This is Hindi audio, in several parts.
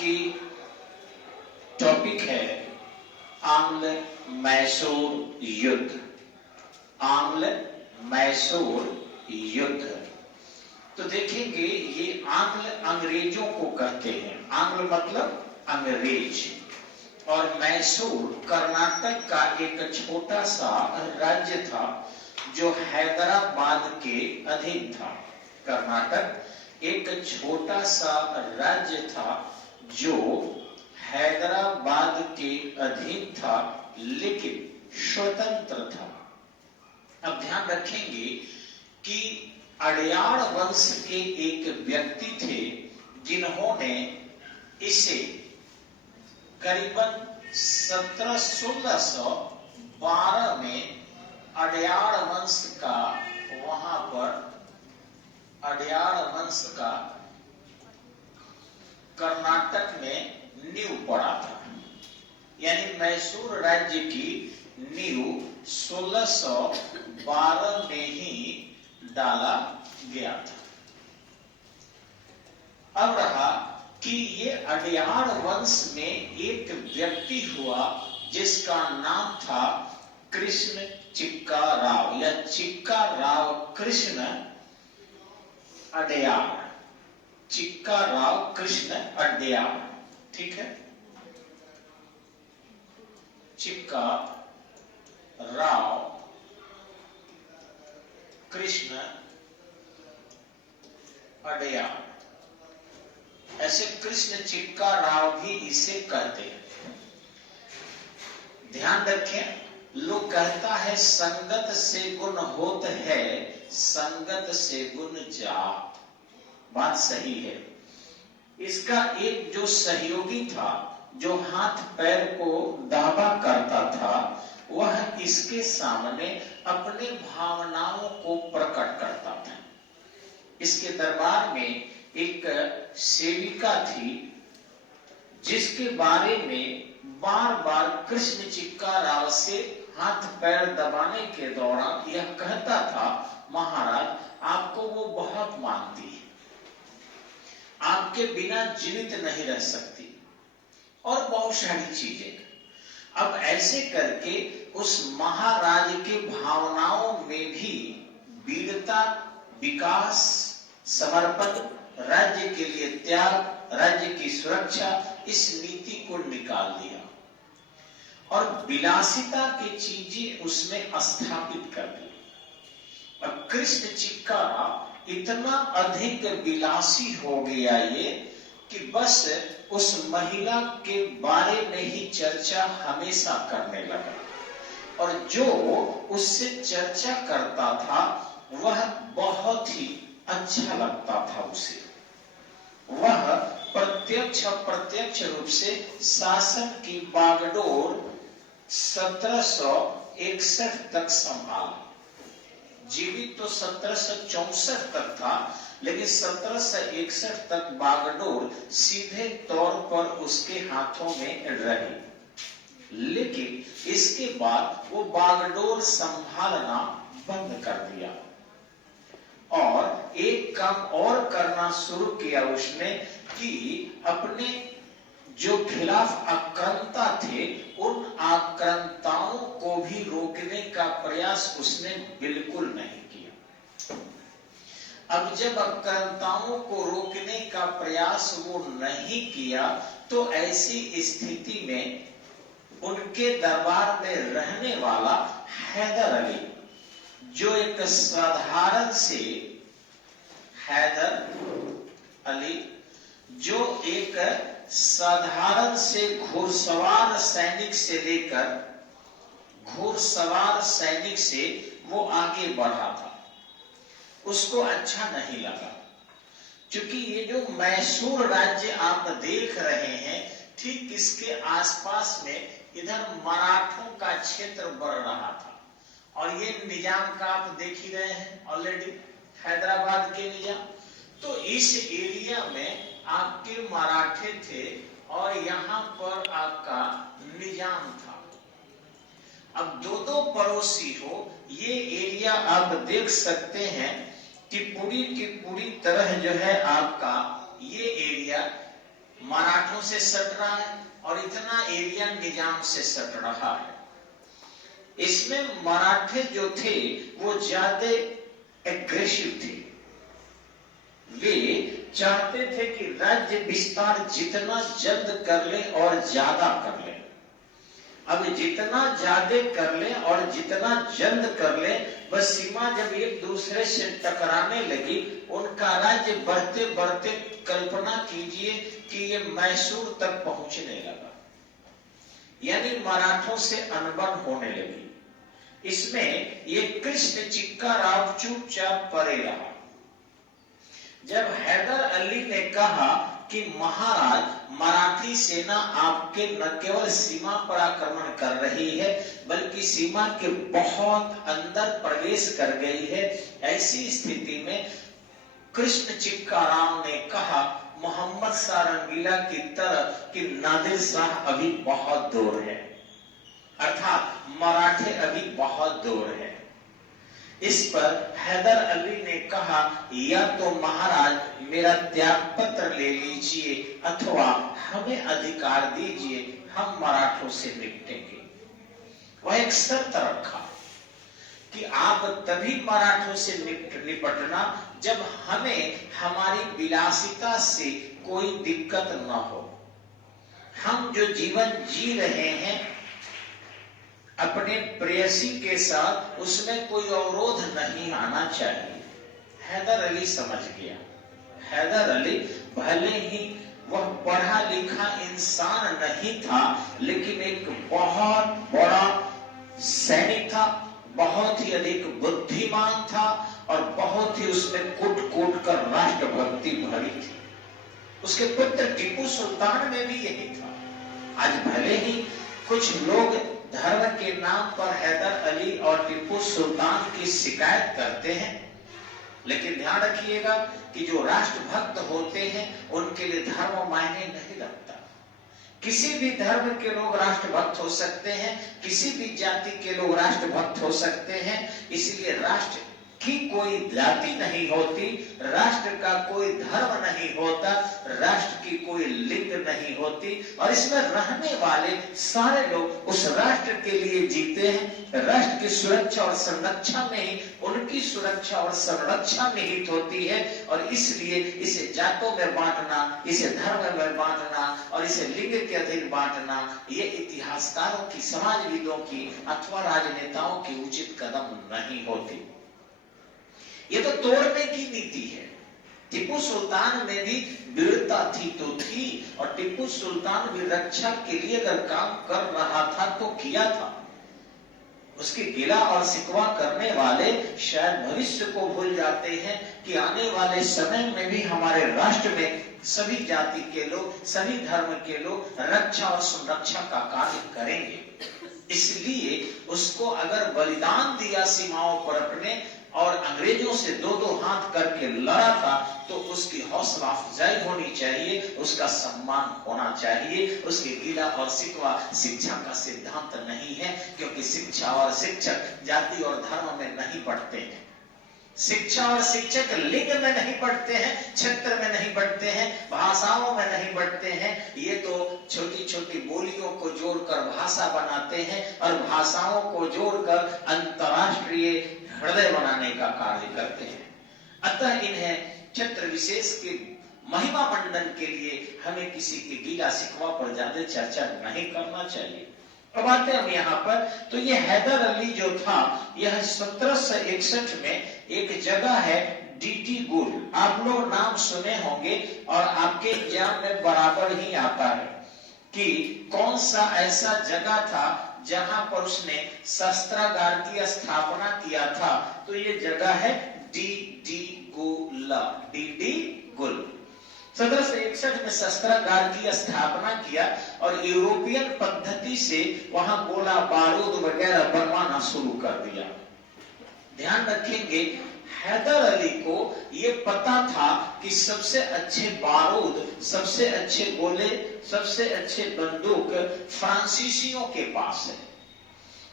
की टॉपिक है आंग्ल मैसूर युद्ध। आंग्ल मैसूर युद्ध। तो देखेंगे ये आंग्ल अंग्रेजों को कहते हैं। आंग्ल मतलब अंग्रेज। और मैसूर कर्नाटक का एक छोटा सा राज्य था जो हैदराबाद के अधीन था। कर्नाटक एक छोटा सा राज्य था जो हैदराबाद के अधीन था, लेकिन स्वतंत्र था। अब ध्यान रखेंगे कि अड़यार वंश के एक व्यक्ति थे जिन्होंने इसे करीबन 1612 में अड़यार वंश का कर्नाटक में नींव पड़ा था। यानी मैसूर राज्य की नींव 1612 में ही डाला गया था। अब रहा कि ये अड़यार वंश में एक व्यक्ति हुआ जिसका नाम था कृष्ण चिक्का राव या चिक्का राव कृष्ण अड़यार। चिक्का राव कृष्ण अड़यार, ठीक है। चिक्का राव कृष्ण अड़यार, ऐसे कृष्ण चिक्का राव भी इसे कहते हैं। ध्यान रखें, लोग कहता है संगत से गुण होत है, संगत से गुण जात। बात सही है। इसका एक जो सहयोगी था, जो हाथ पैर को दावा करता था, वह इसके सामने अपने भावनाओं को प्रकट करता था। इसके दरबार में एक सेविका थी जिसके बारे में बार बार कृष्ण चिक्का राव से हाथ पैर दबाने के दौरान यह कहता था, महाराज आपको वो बहुत मानती है, आपके बिना जीवित नहीं रह सकती, और बहुत सारी चीजें। अब ऐसे करके उस महाराज के भावनाओं में भी वीरता, विकास, समर्पण, राज्य के लिए त्याग, राज्य की सुरक्षा, इस नीति को निकाल दिया और विलासिता की चीजें उसमें स्थापित कर दी। और कृष्ण चिक्का इतना अधिक विलासी हो गया ये कि बस उस महिला के बारे में ही चर्चा हमेशा करने लगा, और जो उससे चर्चा करता था वह बहुत ही अच्छा लगता था उसे। वह प्रत्यक्ष रूप से शासन की बागडोर 1761 तक संभाला। जीवित तो 1764 तक था, लेकिन 1761 तक बागडोर सीधे तौर पर उसके हाथों में रही। लेकिन इसके बाद वो बागडोर संभालना बंद कर दिया और एक काम और करना शुरू किया उसने कि अपने जो खिलाफ आक्रांता थे उन आक्रांताओं को भी रोकने का प्रयास उसने बिल्कुल नहीं किया। अब जब आक्रांताओं को रोकने का प्रयास वो नहीं किया, तो ऐसी स्थिति में उनके दरबार में रहने वाला हैदर अली, जो एक साधारण से हैदर अली जो एक साधारण से घुड़सवार सैनिक से लेकर घुड़सवार सैनिक से वो आगे बढ़ा था, उसको अच्छा नहीं लगा। क्योंकि ये जो मैसूर राज्य आप देख रहे हैं, ठीक इसके आसपास में इधर मराठों का क्षेत्र बढ़ रहा था, और ये निजाम का आप देख ही रहे हैं ऑलरेडी, हैदराबाद के निजाम। तो इस एरिया में आपके मराठे थे और यहाँ पर आपका निजाम था। अब दो दो पड़ोसी हो, ये एरिया आप देख सकते हैं कि पूरी की पूरी तरह जो है आपका ये एरिया मराठों से सट रहा है और इतना एरिया निजाम से सट रहा है। इसमें मराठे जो थे वो ज्यादा एग्रेसिव थे। वे चाहते थे कि राज्य विस्तार जितना जल्द कर ले और ज्यादा कर ले। अब जितना ज्यादा कर ले और जितना जल्द कर ले, बस सीमा जब एक दूसरे से टकराने लगी, उनका राज्य बढ़ते बढ़ते कल्पना कीजिए कि ये मैसूर तक पहुंचने लगा, यानी मराठों से अनबन होने लगी। इसमें ये कृष्ण चिक्का राव चुपचाप परे रहा। जब हैदर अली ने कहा कि महाराज, मराठी सेना आपके न केवल सीमा पर आक्रमण कर रही है बल्कि सीमा के बहुत अंदर प्रवेश कर गई है, ऐसी स्थिति में कृष्ण चिक्का राव ने कहा मोहम्मद शाह रंगीला की तरह कि नादिर शाह अभी बहुत दूर है, अर्थात मराठे अभी बहुत दूर है। इस पर हैदर अली ने कहा या तो महाराज मेरा त्याग पत्र ले लीजिए अथवा हमें अधिकार दीजिए, हम मराठों से निपटेंगे। वह एक शर्त रखा कि आप तभी मराठों से निपटना जब हमें हमारी विलासिता से कोई दिक्कत न हो। हम जो जीवन जी रहे हैं अपने प्रेयसी के साथ, उसमें कोई अवरोध नहीं आना चाहिए। हैदर अली समझ गया। हैदर अली भले ही वह पढ़ा लिखा इंसान नहीं था, लेकिन एक बहुत बड़ा सैनिक था, बहुत ही अधिक बुद्धिमान था और बहुत ही उसमें कूट कूट कर राष्ट्रभक्ति भरी थी। उसके पुत्र टीपू सुल्तान में भी यही था। आज भले ही कुछ लोग धर्म के नाम पर हैदर अली और टीपू सुल्तान की शिकायत करते हैं, लेकिन ध्यान रखिएगा कि जो राष्ट्रभक्त होते हैं उनके लिए धर्म मायने नहीं रखता। किसी भी धर्म के लोग राष्ट्रभक्त हो सकते हैं, किसी भी जाति के लोग राष्ट्रभक्त हो सकते हैं। इसलिए राष्ट्र की कोई जाति नहीं होती, राष्ट्र का कोई धर्म नहीं होता, राष्ट्र की कोई लिंग नहीं होती, और इसमें रहने वाले सारे लोग उस राष्ट्र के लिए जीते हैं। राष्ट्र की सुरक्षा और संरक्षा में ही उनकी सुरक्षा और संरक्षा निहित होती है, और इसलिए इसे जातों में बांटना, इसे धर्म में बांटना और इसे लिंग के अधीन बांटना, ये इतिहासकारों की, समाजविदों की अथवा राजनेताओं की उचित कदम नहीं होती। ये तो तोड़ने की नीति है। टीपू सुल्तान में भी वीरता थी तो थी, और टीपू सुल्तान भी रक्षा के लिए अगर काम कर रहा था तो किया था। उसकी गिला और शिकवा करने वाले शायद भविष्य को भूल जाते हैं कि आने वाले समय में भी हमारे राष्ट्र में सभी जाति के लोग, सभी धर्म के लोग रक्षा और संरक्षा का कार्य करेंगे। इसलिए उसको अगर बलिदान दिया सीमाओं पर अपने और अंग्रेजों से दो दो हाथ करके लड़ा था, तो उसकी हौसला अफजाई होनी चाहिए, उसका सम्मान होना चाहिए। उसके गिला और शिकवा शिक्षा का सिद्धांत नहीं है, क्योंकि शिक्षा और शिक्षक जाति और धर्म में नहीं बढ़ते हैं। शिक्षा और शिक्षक लिंग में नहीं बढ़ते हैं, क्षेत्र में नहीं बढ़ते हैं, भाषाओं में नहीं बढ़ते हैं। ये तो छोटी छोटी बोलियों को जोड़कर भाषा बनाते हैं और भाषाओं को जोड़कर अंतरराष्ट्रीय हृदय बनाने का कार्य करते हैं। अतः इन्हें क्षेत्र विशेष के महिमा मंडन के लिए हमें किसी के गीला शिकवा पर ज्यादा चर्चा नहीं करना चाहिए। अब आते हम यहाँ पर, तो ये हैदर अली जो था, यह 1761 में एक जगह है डीडी गुल। आप लोग नाम सुने होंगे और आपके एग्जाम में बराबर ही आता है कि कौन सा ऐसा जगह था जहां पर उसने शस्त्रागार की स्थापना किया था। तो ये जगह है डीडी गुल। डीडी गुल 1761 में शस्त्रागार की स्थापना किया और यूरोपियन पद्धति से वहां गोला बारूद वगैरह बनवाना शुरू कर दिया। ध्यान रखेंगे, हैदर अली को ये पता था कि सबसे अच्छे बारूद, सबसे अच्छे गोले, सबसे अच्छे बंदूक फ्रांसीसियों के पास है।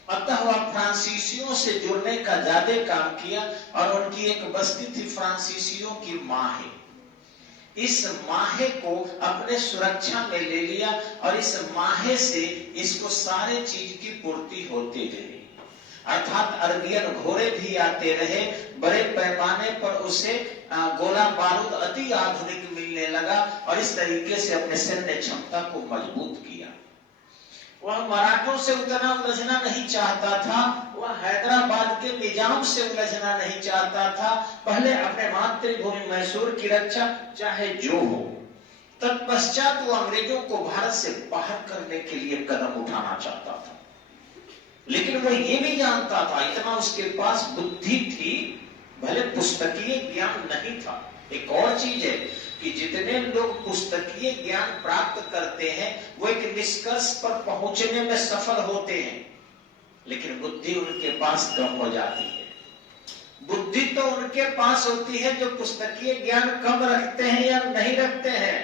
अतः वह फ्रांसीसियों से जुड़ने का ज्यादा काम किया और उनकी एक बस्ती थी फ्रांसीसियों की माँ है। इस माहे को अपने सुरक्षा में ले लिया और इस माहे से इसको सारे चीज की पूर्ति होती रही। अर्थात अरबियन घोड़े भी आते रहे, बड़े पैमाने पर उसे गोला बारूद अति आधुनिक मिलने लगा और इस तरीके से अपने सैन्य क्षमता को मजबूत किया। वह मराठों से उतना उलझना नहीं चाहता था, वह हैदराबाद के निजाम से उलझना नहीं चाहता था। पहले अपने मातृभूमि मैसूर की रक्षा चाहे जो हो, तत्पश्चात वो अंग्रेजों को भारत से बाहर करने के लिए कदम उठाना चाहता था। लेकिन वो ये भी जानता था, इतना उसके पास बुद्धि थी, भले पुस्तकीय ज्ञान नहीं था। एक और चीज है कि जितने लोग पुस्तकीय ज्ञान प्राप्त करते हैं वो एक निष्कर्ष पर पहुंचने में सफल होते हैं, लेकिन बुद्धि उनके पास कम हो जाती है। बुद्धि तो उनके पास होती है जो पुस्तकीय ज्ञान कम रखते हैं या नहीं रखते हैं।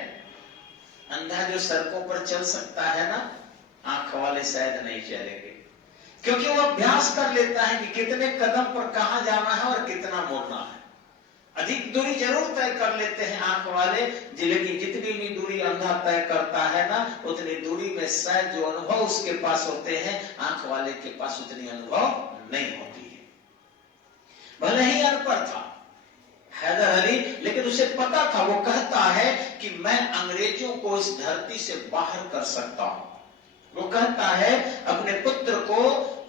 अंधा जो सड़कों पर चल सकता है ना, आंख वाले शायद नहीं चलेंगे, क्योंकि वो अभ्यास कर लेता है कि कितने कदम पर कहां जाना है और कितना मुड़ना है। अधिक दूरी जरूर तय कर लेते हैं आंख वाले, लेकिन जितनी भी दूरी अंधा तय करता है ना, उतनी दूरी में शायद जो अनुभव उसके पास होते हैं, आंख वाले के पास उतनी अनुभव नहीं होती है। भले ही अनपढ़ था हैदर अली, लेकिन उसे पता था, वो कहता है कि मैं अंग्रेजों को इस धरती से बाहर कर सकता हूं। वो कहता है अपने पुत्र को,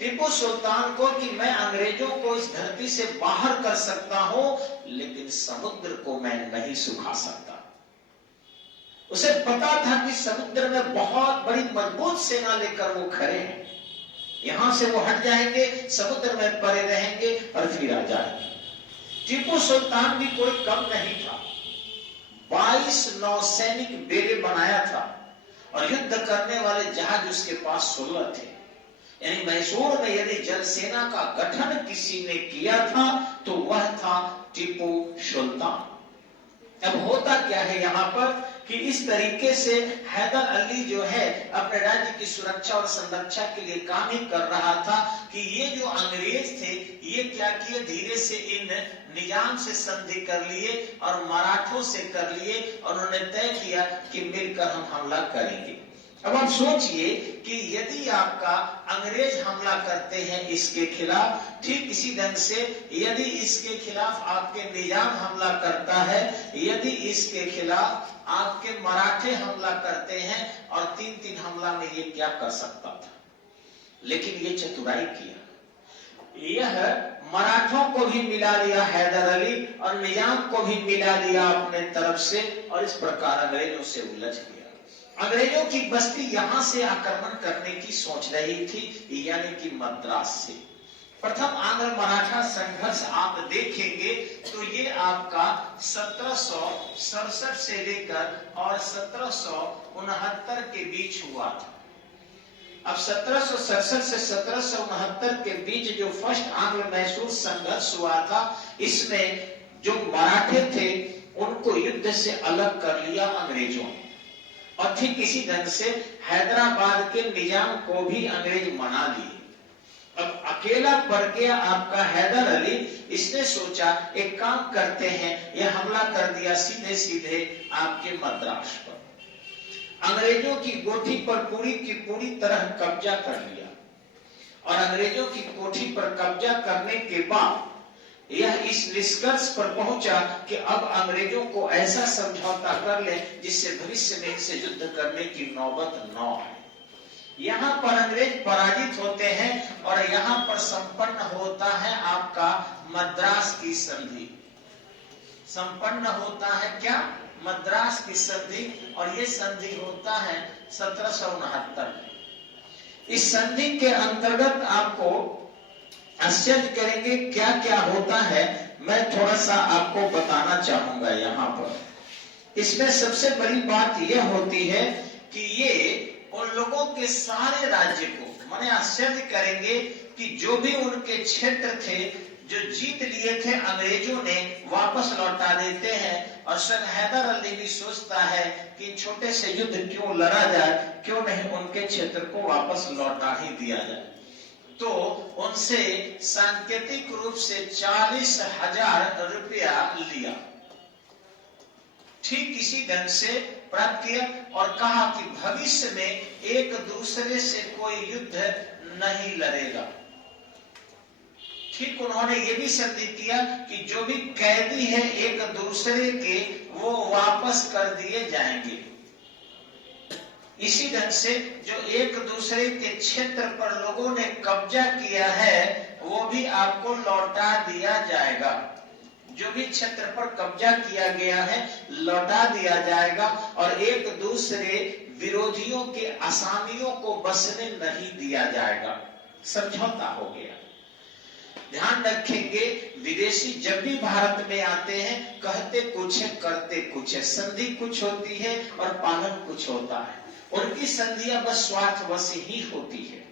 टीपू सुल्तान को, कि मैं अंग्रेजों को इस धरती से बाहर कर सकता हूं, लेकिन समुद्र को मैं नहीं सुखा सकता। उसे पता था कि समुद्र में बहुत बड़ी मजबूत सेना लेकर वो खड़े हैं, यहां से वो हट जाएंगे, समुद्र में पड़े रहेंगे और फिर आ जाएंगे। टीपू सुल्तान भी कोई कम नहीं था, 22 नौसैनिक बेड़े बनाया था और युद्ध करने वाले जहाज उसके पास 16 थे। यानी मैसूर में यदि जल सेना का गठन किसी ने किया था तो वह था टीपू सुल्तान। अब होता क्या है यहाँ पर कि इस तरीके से हैदर अली जो है अपने राज्य की सुरक्षा और संरक्षा के लिए काम ही कर रहा था कि ये जो अंग्रेज थे ये क्या किए, धीरे से इन निजाम से संधि कर लिए और मराठों से कर लिए और उन्होंने तय किया कि मिलकर हम हमला करेंगे। अब आप सोचिए कि यदि आपका अंग्रेज हमला करते हैं इसके खिलाफ, ठीक इसी ढंग से यदि इसके खिलाफ आपके निजाम हमला करता है, यदि इसके खिलाफ आपके मराठे हमला करते हैं, और 3-3 हमला में ये क्या कर सकता था। लेकिन ये चतुराई किया, यह मराठों को भी मिला लिया हैदर अली और निजाम को भी मिला लिया अपने तरफ से, और इस प्रकार अंग्रेजों से उलझ गया। अंग्रेजों की बस्ती यहां से आक्रमण करने की सोच रही थी, यानी कि मद्रास से। प्रथम आंग्ल मराठा संघर्ष आप देखेंगे तो ये आपका 1767 से लेकर और 1769 के बीच हुआ था। अब 1767 से 1769 के बीच जो फर्स्ट आंग्ल मैसूर संघर्ष हुआ था, इसमें जो मराठे थे उनको युद्ध से अलग कर लिया अंग्रेजों ने, और ठीक इसी ढंग से हैदराबाद के निजाम को भी अंग्रेज मना लिए। अब अकेला पड़ गया आपका हैदर अली। इसने सोचा एक काम करते हैं, यह हमला कर दिया सीधे सीधे आपके मद्रास पर, अंग्रेजों की कोठी पर पूरी की पूरी तरह कब्जा कर लिया। और अंग्रेजों की कोठी पर कब्जा करने के बाद यह इस निष्कर्ष पर पहुंचा कि अब अंग्रेजों को ऐसा समझौता कर ले जिससे भविष्य में इनसे युद्ध करने की नौबत न आए। यहाँ पर अंग्रेज पराजित होते हैं और यहाँ पर संपन्न होता है आपका मद्रास की संधि। संपन्न होता है क्या? मद्रास की संधि, और ये संधि होता है 1769 में। इस संधि के अंतर्गत आपको आश्चर्य करेंगे क्या क्या होता है, मैं थोड़ा सा आपको बताना चाहूंगा यहाँ पर। इसमें सबसे बड़ी बात यह होती है कि ये उन लोगों के सारे राज्य को, माने आश्चर्य करेंगे कि जो भी उनके क्षेत्र थे जो जीत लिए थे अंग्रेजों ने, वापस लौटा देते हैं। और सर हैदर अली भी सोचता है कि छोटे से युद्ध क्यों लड़ा जाए, क्यों नहीं उनके क्षेत्र को वापस लौटा ही दिया जाए। तो उनसे सांकेतिक रूप से 40,000 रुपया लिया। ठीक इसी ढंग से प्राप्त किया और कहा कि भविष्य में एक दूसरे से कोई युद्ध नहीं लड़ेगा। ठीक उन्होंने ये भी संधि किया कि जो भी कैदी है एक दूसरे के, वो वापस कर दिए जाएंगे। इसी ढंग से जो एक दूसरे के क्षेत्र पर लोगों ने कब्जा किया है वो भी आपको लौटा दिया जाएगा। जो भी क्षेत्र पर कब्जा किया गया है लौटा दिया जाएगा और एक दूसरे विरोधियों के आसामियों को बसने नहीं दिया जाएगा। समझौता हो गया। ध्यान रखेंगे, विदेशी जब भी भारत में आते हैं कहते कुछ है करते कुछ है, संधि कुछ होती है और पालन कुछ होता है। उनकी संधियां बस स्वार्थवश ही होती है।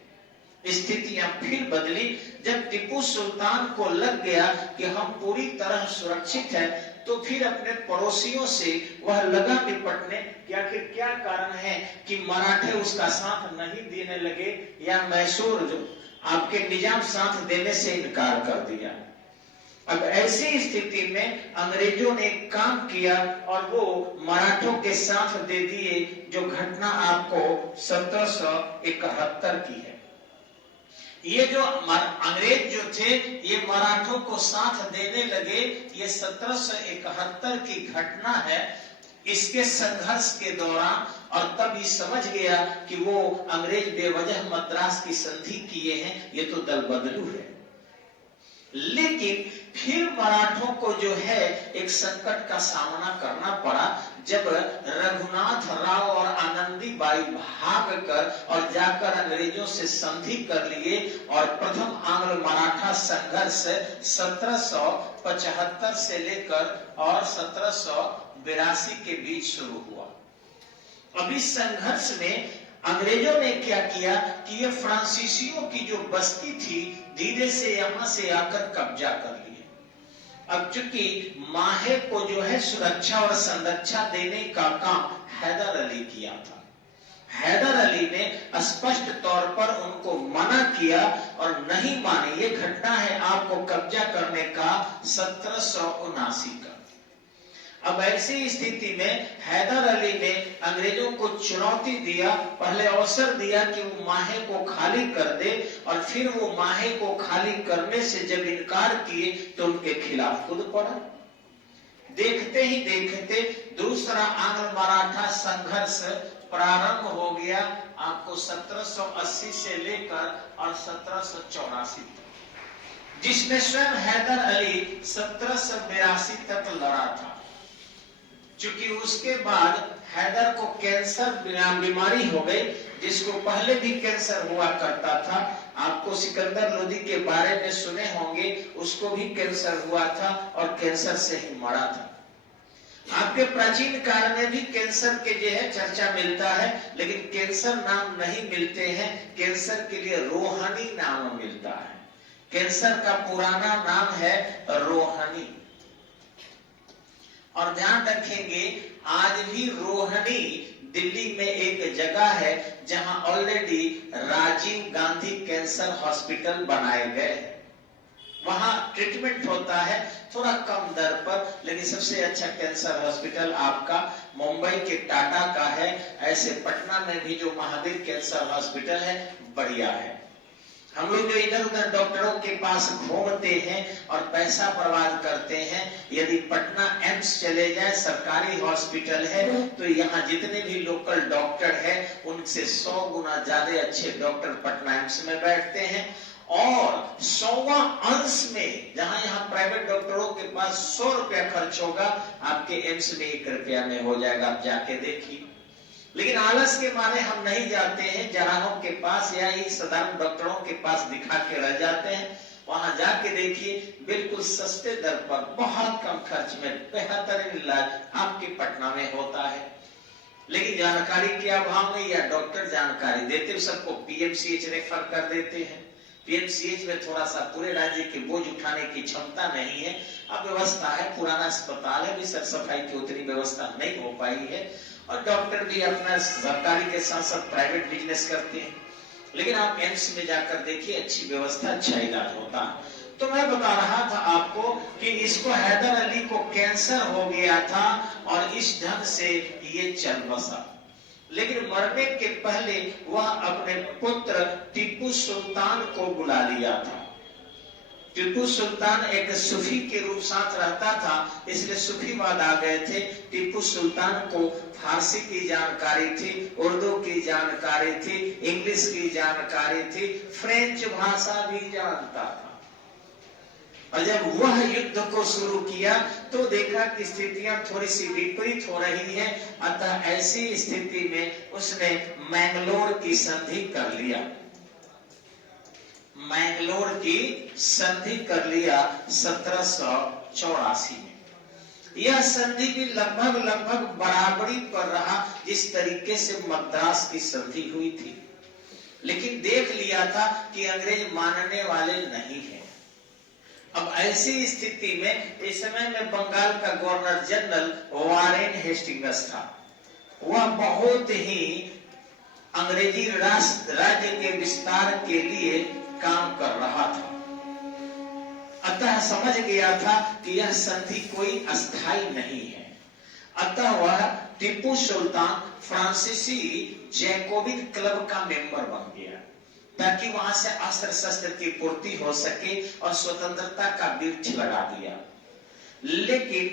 स्थितियां फिर बदली जब टीपू सुल्तान को लग गया कि हम पूरी तरह सुरक्षित हैं, तो फिर अपने पड़ोसियों से वह लगा निपटने कि आखिर क्या कारण है कि मराठे उसका साथ नहीं देने लगे या मैसूर जो आपके निजाम साथ देने से इनकार कर दिया। अब ऐसी स्थिति में अंग्रेजों ने काम किया और वो मराठों के साथ दे दिए, जो घटना आपको 1771 की है। ये जो अंग्रेज जो थे ये मराठों को साथ देने लगे, ये 1771 की घटना है। इसके संघर्ष के दौरान और तब ये समझ गया कि वो अंग्रेज बेवजह मद्रास की संधि किए हैं, ये तो दल बदलू है। लेकिन फिर मराठों को जो है एक संकट का सामना करना पड़ा जब रघुनाथ राव और आनंदीबाई भागकर और जाकर अंग्रेजों से संधि कर लिए और प्रथम आंग्ल मराठा संघर्ष 1775 से लेकर और 1782 के बीच शुरू हुआ। अब इस संघर्ष में अंग्रेजों ने क्या किया कि ये फ्रांसीसियों की जो बस्ती थी धीरे से यहां से आकर कब्जा कर लिए। अब चूंकि माहे को जो है सुरक्षा और संरक्षा देने का काम हैदर अली किया था, हैदर अली ने स्पष्ट तौर पर उनको मना किया और नहीं माने। ये घटना है आपको कब्जा करने का 1779 का। अब ऐसी स्थिति में हैदर अली ने अंग्रेजों को चुनौती दिया, पहले अवसर दिया कि वो माहे को खाली कर दे और फिर वो माहे को खाली करने से जब इनकार किए तो उनके खिलाफ खुद पड़ा। देखते ही देखते दूसरा आंग्ल मराठा संघर्ष प्रारंभ हो गया आपको 1780 से लेकर और 1784 तक, जिसमें स्वयं हैदर अली 1782 तक लड़ा था। क्योंकि उसके बाद हैदर को कैंसर बीमारी हो गई, जिसको पहले भी कैंसर हुआ करता था। आपको सिकंदर लोदी के बारे में सुने होंगे, उसको भी कैंसर हुआ था और कैंसर से ही मरा था। आपके प्राचीन काल में भी कैंसर के जो है चर्चा मिलता है, लेकिन कैंसर नाम नहीं मिलते हैं, कैंसर के लिए रोहानी नाम मिलता है। कैंसर का पुराना नाम है रोहानी। और ध्यान रखेंगे आज भी रोहिणी दिल्ली में एक जगह है जहां already Rajiv Gandhi cancer hospital बनाए गए। वहां ट्रीटमेंट होता है थोड़ा कम दर पर, लेकिन सबसे अच्छा कैंसर हॉस्पिटल आपका मुंबई के टाटा का है। ऐसे पटना में भी जो महावीर कैंसर हॉस्पिटल है बढ़िया है। हम लोग जो इधर उधर डॉक्टरों के पास घूमते हैं और पैसा बर्बाद करते हैं, यदि पटना एम्स चले जाए, सरकारी हॉस्पिटल है, तो यहाँ जितने भी लोकल डॉक्टर हैं उनसे 100 गुना ज्यादा अच्छे डॉक्टर पटना एम्स में बैठते हैं। और 100वां अंश में जहां यहाँ प्राइवेट डॉक्टरों के पास 100 रुपया खर्च होगा, आपके एम्स में 1 रुपया में हो जाएगा। आप जाके देखिए। लेकिन आलस के मारे हम नहीं जाते हैं जराहों के पास या ये साधारण डॉक्टरों के पास दिखा के रह जाते हैं। वहां जाके देखिए, बिल्कुल सस्ते दर पर बहुत कम खर्च में बेहतरीन इलाज आपके पटना में होता है। लेकिन जानकारी के अभाव में या डॉक्टर जानकारी देते सबको पीएमसीएच रेफर कर देते हैं। पीएमसीएच में थोड़ा सा पूरे राज्य के बोझ उठाने की क्षमता नहीं है। अब व्यवस्था है, पुराना अस्पताल है, भी सर सफाई की उतनी व्यवस्था नहीं हो पाई है और डॉक्टर भी अपना सरकारी के साथ साथ प्राइवेट बिजनेस करते हैं। लेकिन आप एम्स में जाकर देखिए, अच्छी व्यवस्था, अच्छा इलाज होता है। तो मैं बता रहा था आपको कि इसको हैदर अली को कैंसर हो गया था और इस ढंग से ये चल बसा। लेकिन मरने के पहले वह अपने पुत्र टीपू सुल्तान को बुला लिया था। टीपू सुल्तान एक सूफी के रूप साथ रहता था, इसलिए सूफीवाद आ गए थे। टीपू सुल्तान को फारसी की जानकारी थी, उर्दू की जानकारी थी, इंग्लिश की जानकारी थी, फ्रेंच भाषा भी जानता था। और जब वह युद्ध को शुरू किया तो देखा कि स्थितियां थोड़ी सी विपरीत हो रही है। अतः ऐसी स्थिति में उसने मैंगलोर की संधि कर लिया। मैंगलोर की संधि कर लिया 1784 में। यह संधि भी लगभग बराबरी पर रहा जिस तरीके से मद्रास की संधि हुई थी। लेकिन देख लिया था कि अंग्रेज मानने वाले नहीं हैं। अब ऐसी स्थिति में इस समय में बंगाल का गवर्नर जनरल वारेन हेस्टिंग्स था। वह बहुत ही अंग्रेजी राज्य के विस्तार के लिए काम कर रहा था। अतः समझ गया था कि यह संधि कोई अस्थाई नहीं है। अतः वह टीपू सुल्तान फ्रांसीसी जैकोबिन क्लब का मेंबर बन गया ताकि वहां से अस्त्र शस्त्र की पूर्ति हो सके और स्वतंत्रता का वृक्ष लगा दिया। लेकिन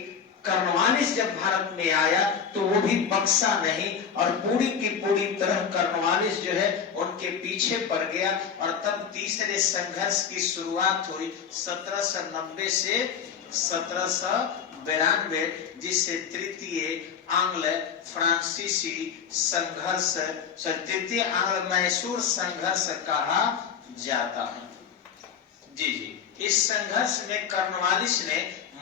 कर्नवालिस जब भारत में आया तो वो भी बक्सा नहीं और पूरी की पूरी तरह कर्नवालिस जो है उनके पीछे पड़ गया। और तब तीसरे संघर्ष की शुरुआत हुई 1790 से 1792, जिसे तृतीय आंग्ल फ्रांसीसी संघर्ष, तृतीय आंग्ल मैसूर संघर्ष कहा जाता है। जी जी, इस संघर्ष में कर्नवालिस ने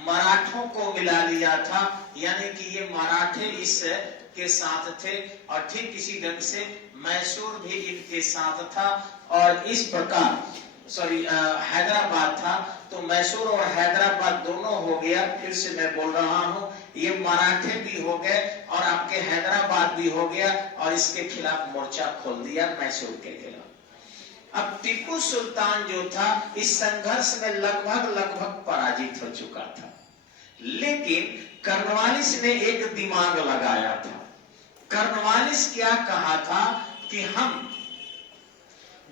मराठों को मिला लिया था, यानी कि ये मराठे इस के साथ थे और ठीक इसी ढंग से मैसूर भी इनके साथ था। और इस प्रकार हैदराबाद था तो मैसूर और हैदराबाद दोनों हो गया। फिर से मैं बोल रहा हूं, ये मराठे भी हो गए और आपके हैदराबाद भी हो गया और इसके खिलाफ मोर्चा खोल दिया मैसूर के खिलाफ। अब टीपू सुल्तान जो था इस संघर्ष में लगभग पराजित हो चुका था। लेकिन कर्नवालिस ने एक दिमाग लगाया था। कर्नवालिस क्या कहा था कि हम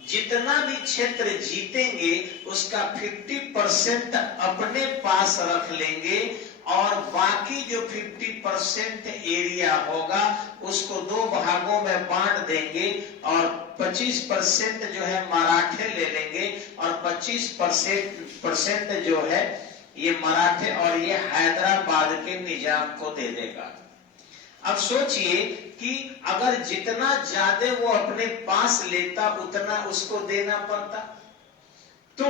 जितना भी क्षेत्र जीतेंगे उसका 50% अपने पास रख लेंगे और बाकी जो 50% एरिया होगा उसको दो भागों में बांट देंगे और 25% जो है मराठे ले लेंगे और 25% जो है ये मराठे और ये हैदराबाद के निजाम को दे देगा। अब सोचिए कि अगर जितना ज्यादा वो अपने पास लेता उतना उसको देना पड़ता। तो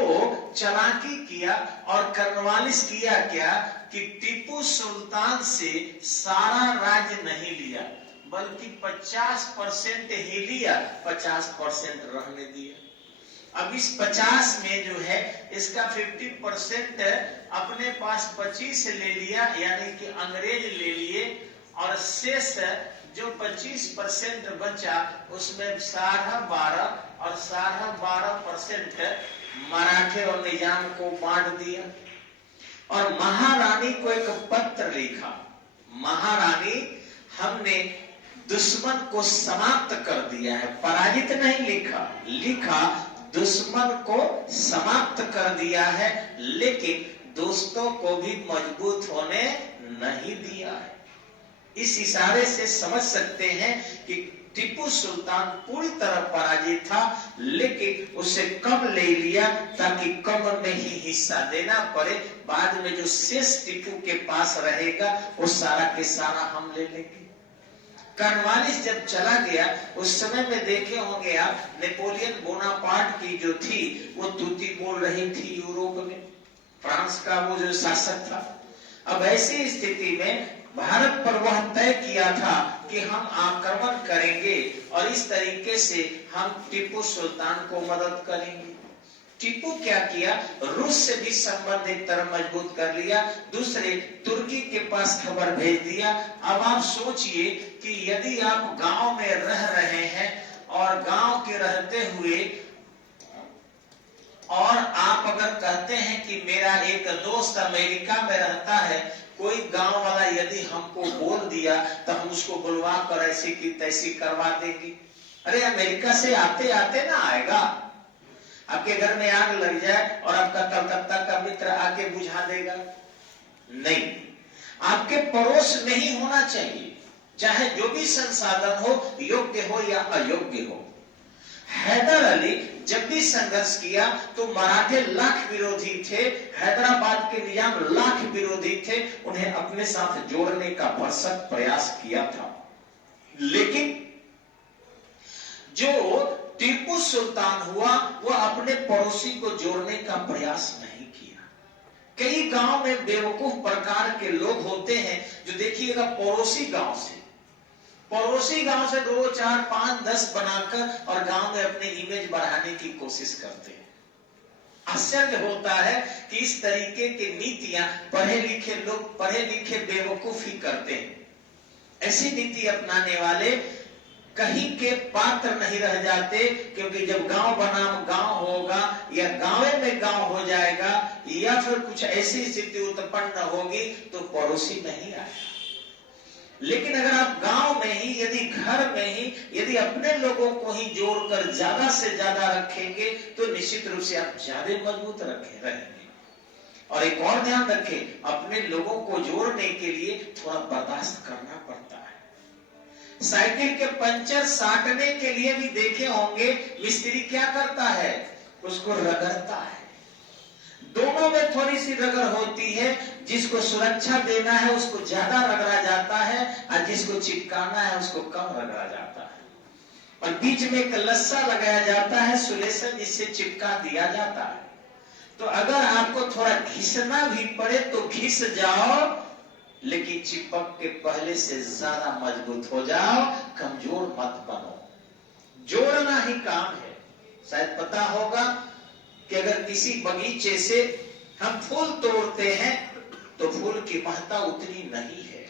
चालाकी किया और कर्नवालिस किया क्या कि टीपू सुल्तान से सारा राज्य नहीं लिया बल्कि 50% ही लिया, 50% रहने दिया। अब इस 50 में जो है इसका 50% अपने पास 25 ले लिया, यानी कि अंग्रेज ले लिए और शेष जो 25% बचा उसमें 12.5 और 12.5% मराठे और निजाम को बांट दिया। और महारानी को एक पत्र लिखा, महारानी हमने दुश्मन को समाप्त कर दिया है, पराजित नहीं लिखा दुश्मन को समाप्त कर दिया है, लेकिन दोस्तों को भी मजबूत होने नहीं दिया है। इस इशारे से समझ सकते हैं कि टीपू सुल्तान पूरी तरह पराजित था, लेकिन उसे कम ले लिया ताकि कम में ही हिस्सा देना पड़े। बाद में जो शेष टीपू के पास रहेगा वो सारा के सारा हम ले लेंगे। कर्नवालिस जब चला गया उस समय में देखे होंगे आप, नेपोलियन बोनापार्ट की जो थी वो तूती बोल रही थी यूरोप में, फ्रांस का वो जो शासक था। अब ऐसी स्थिति में भारत पर वह तय किया था कि हम आक्रमण करेंगे और इस तरीके से हम टीपू सुल्तान को मदद करेंगे। टीपू क्या किया, रूस से भी संबंध एक तरह मजबूत कर लिया, दूसरे तुर्की के पास खबर भेज दिया। अब आप सोचिए कि यदि आप गांव में रह रहे हैं और गांव के रहते हुए और आप अगर कहते हैं कि मेरा एक दोस्त अमेरिका में रहता है, कोई गांव वाला यदि हमको बोल दिया तो हम उसको बुलवा कर ऐसी की तैसी करवा देंगे। अरे अमेरिका से आते आते ना आएगा, आपके घर में आग लग जाए और आपका कलकत्ता का मित्र आके बुझा देगा? नहीं, आपके पड़ोस में ही होना चाहिए, चाहे जो भी संसाधन हो, योग्य हो या अयोग्य हो। हैदर अली जब भी संघर्ष किया तो मराठे लाख विरोधी थे, हैदराबाद के निजाम लाख विरोधी थे, उन्हें अपने साथ जोड़ने का भरसक प्रयास किया था। लेकिन जो टीपू सुल्तान हुआ वह अपने पड़ोसी को जोड़ने का प्रयास नहीं किया। कई गांव में बेवकूफ प्रकार के लोग होते हैं जो देखिएगा पड़ोसी गांव से 2, 4, 5, 10 बनाकर और गांव में अपने इमेज बढ़ाने की कोशिश करते हैं। आश्चर्य होता है कि इस तरीके की नीतियां पढ़े लिखे बेवकूफ ही करते हैं। ऐसी नीति अपनाने वाले कहीं के पात्र नहीं रह जाते, क्योंकि जब गांव बनाम गांव होगा या गांवे में गांव हो जाएगा या फिर कुछ ऐसी स्थिति उत्पन्न होगी तो पड़ोसी नहीं आएगा। लेकिन अगर आप गांव में ही, यदि घर में ही, यदि अपने लोगों को ही जोड़कर ज्यादा से ज्यादा रखेंगे तो निश्चित रूप से आप ज्यादा मजबूत रहेंगे। और एक और ध्यान रखें, अपने लोगों को जोड़ने के लिए थोड़ा बर्दाश्त करना पड़ता है। साइकिल के पंचर साटने के लिए भी देखे होंगे मिस्त्री क्या करता है, उसको रगड़ता है। दोनों में थोड़ी सी रगड़ होती है, जिसको सुरक्षा देना है उसको ज्यादा रगड़ा जाता है और जिसको चिपकाना है उसको कम रगड़ा जाता है। और बीच में एक लस्सा लगाया जाता है सुलेशन, जिससे चिपका दिया जाता है। तो अगर आपको थोड़ा घिसना भी पड़े तो घिस जाओ, लेकिन चिपक के पहले से ज्यादा मजबूत हो जाओ, कमजोर मत बनो। जोड़ना ही काम है। शायद पता होगा कि अगर किसी बगीचे से हम फूल तोड़ते हैं तो फूल की महत्ता उतनी नहीं है,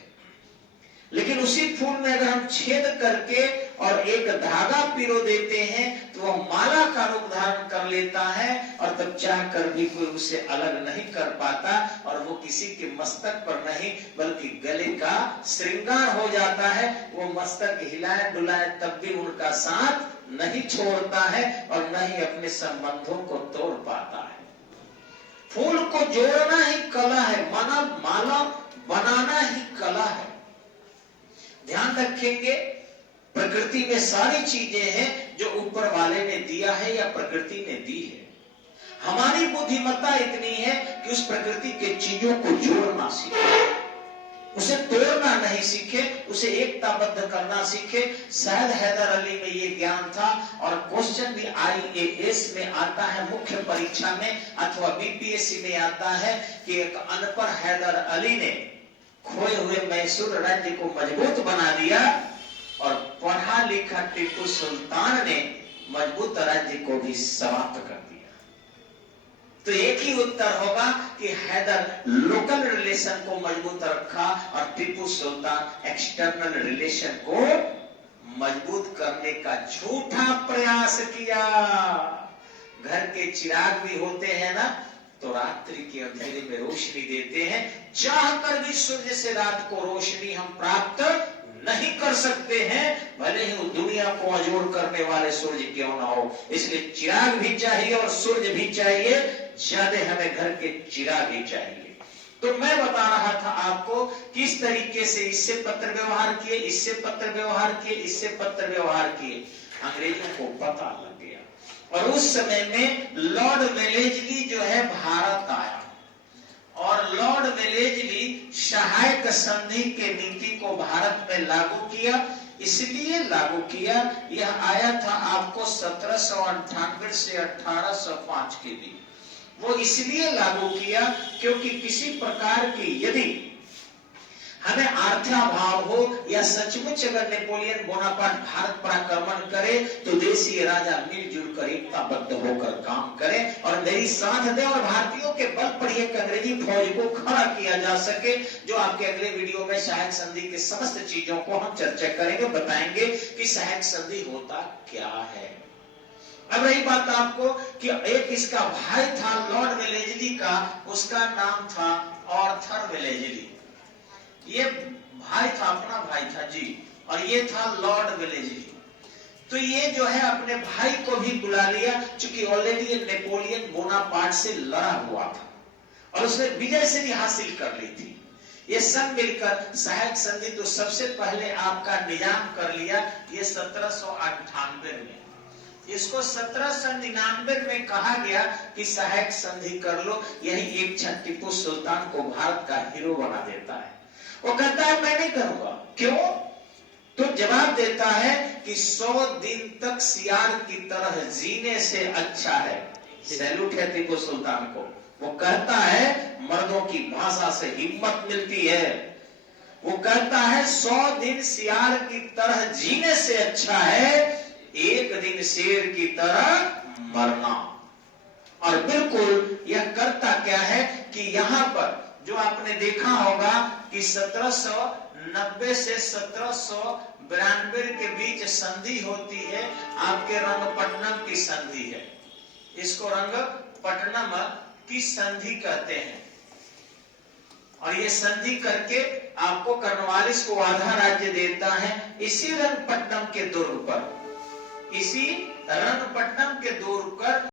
लेकिन उसी फूल में अगर हम छेद करके और एक धागा पिरो देते हैं तो वह माला का रूप धारण कर लेता है और तब चाह कर भी कोई उसे अलग नहीं कर पाता, और वो किसी के मस्तक पर नहीं बल्कि गले का श्रृंगार हो जाता है। वो मस्तक हिलाए डुलाए तब भी उनका साथ नहीं छोड़ता है और न ही अपने संबंधों को तोड़ पाता है। फूल को जोड़ना ही कला है, माला बनाना ही कला है। ध्यान रखेंगे, प्रकृति में सारी चीजें हैं जो ऊपर वाले ने दिया है या प्रकृति ने दी है। हमारी बुद्धिमत्ता इतनी है कि उस प्रकृति के चीजों को जोड़ना सीखे, उसे तोड़ना नहीं सीखे, उसे एकताबद्ध करना सीखे। शायद हैदर अली में ये ज्ञान था, और क्वेश्चन भी IAS में आता है मुख्य परीक्षा में, अथवा BPSC में आता है कि एक अनपढ़ हैदर अली ने खोए हुए मैसूर राज्य को मजबूत बना दिया और पढ़ा लिखा टीपू सुल्तान ने मजबूत राज्य को भी समाप्त कर दिया। तो एक ही उत्तर होगा कि हैदर लोकल रिलेशन को मजबूत रखा और टीपू सुल्तान एक्सटर्नल रिलेशन को मजबूत करने का झूठा प्रयास किया। घर के चिराग भी होते हैं ना, तो रात्रि के अंधेरे में रोशनी देते हैं। चाहकर भी सूर्य से रात को रोशनी हम प्राप्त नहीं कर सकते हैं, भले ही वो दुनिया को अजोड़ करने वाले सूर्य क्यों ना हो। इसलिए चिराग भी चाहिए और सूर्य भी चाहिए, ज्यादा हमें घर के चिराग ही चाहिए। तो मैं बता रहा था आपको किस तरीके से इससे पत्र व्यवहार किए, इससे पत्र व्यवहार किए, इससे पत्र व्यवहार किए। अंग्रेजों को पता लग गया और उस समय में लॉर्ड वेलेस्ली जो है भारत आया, और लॉर्ड वेलेस्ली सहायक संधि के नीति को भारत में लागू किया। इसलिए लागू किया, यह आया था आपको 1798 से 1805 के बीच। वो इसलिए लागू किया क्योंकि किसी प्रकार की यदि हमें आर्थ्याभाव हो या सचमुच अगर नेपोलियन बोनापार्ट भारत पर आक्रमण करे तो देशीय राजा मिलजुल कर एकताबद्ध होकर काम करे और मेरी साथ दे और भारतीयों के बल पर एक अंग्रेजी फौज को खड़ा किया जा सके। जो आपके अगले वीडियो में सहायक संधि के समस्त चीजों को हम चर्चा करेंगे, बताएंगे कि सहायक संधि होता क्या है। अब रही बात आपको कि एक इसका भाई था लॉर्ड वेलेजली का, उसका नाम था आर्थर वेलेजली। ये भाई था, अपना भाई था जी, और ये था लॉर्ड वेलेजली। तो ये जो है अपने भाई को भी बुला लिया, क्योंकि ऑलरेडी ये नेपोलियन बोनापार्ट से लड़ा हुआ था और उसने विजय से भी हासिल कर ली थी। ये सब मिलकर सहायक संधि तो सबसे पहले आपका निजाम कर लिया ये 1798 में। इसको 1799 में कहा गया कि सहायक संधि कर लो। यही एक क्षण टीपू सुल्तान को भारत का हीरो बना देता है। वो कहता है मैं नहीं करूंगा। क्यों? तो जवाब देता है कि 100 दिन तक सियार की तरह जीने से अच्छा है। सैल्यूट है टीपू सुल्तान को। वो कहता है मर्दों की भाषा से हिम्मत मिलती है। वो कहता है 100 दिन सियार की तरह जीने से अच्छा है एक दिन शेर की तरह मरना। और बिल्कुल यह करता क्या है कि यहाँ पर जो आपने देखा होगा कि 1790 से 1792 के बीच संधि होती है, आपके रंगपट्टनम की संधि है। इसको रंगपट्टनम की संधि कहते हैं। और ये संधि करके आपको कर्नवालिस को आधा राज्य देता है। इसी रंगपट्टनम के दुर्ग पर, इसी रंगपट्टनम के दुर्ग पर